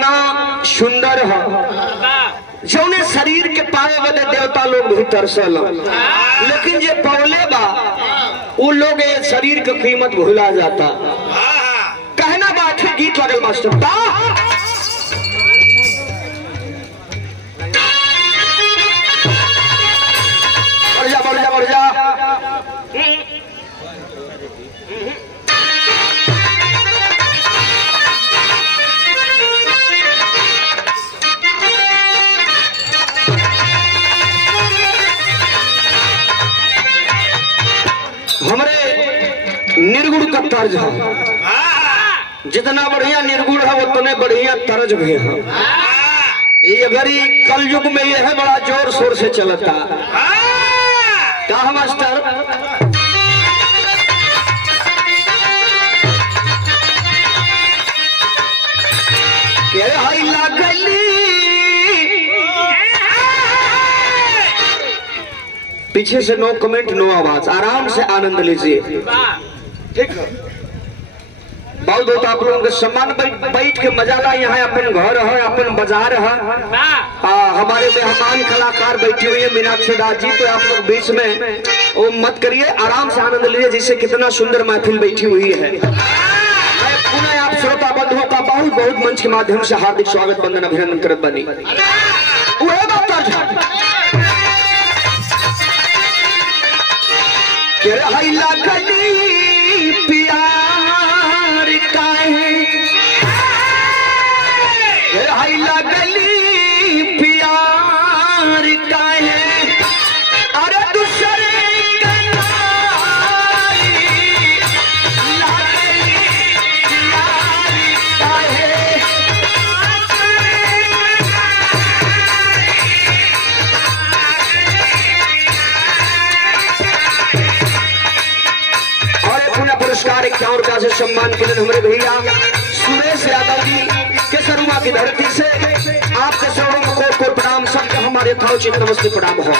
कितना सुंदर है, जौने शरीर के पाए वाले देवता लोग भी तरसल, लेकिन जे पौले बा वो लोग ये शरीर की कीमत भूला जाता। कहना बात है, गीत लगल मास्टर बढ़ जा हमारे निर्गुण का तर्ज है, जितना बढ़िया निर्गुण है उतने बढ़िया तर्ज भी है। ये अगर ये कल युग में ये है बड़ा जोर शोर से चलता। कहा मास्टर के हाई लागली पीछे से नो कमेंट नो आवाज, आराम से आनंद लीजिए, ठीक है। बहुत बहुत आप लोगों के सम्मान बैठ के मजा ला। यहाँ अपन घर है, अपन बाजार है, हमारे मेहमान कलाकार बैठे हुए हैं मीनाक्षी दास जी, तो आप लोग बीच में वो मत करिए, आराम से आनंद लीजिए, जिससे कितना सुंदर महफिल बैठी हुई है। मैं पुनः आप श्रोता बंधुओं का बहुत बहुत मंच के माध्यम से हार्दिक स्वागत वंदन अभिनंदन करत बनी। प्यार का है लगली प्यार का है, अरे दूसरे पुरस्कार 51 रुपया से सम्मान के लिए हमारे भैया सुरेश यादव जी केसरुआ की धरती से आपके सर्वों को प्रणाम, सबके हमारे थाउचित नमस्ते प्रणाम हो।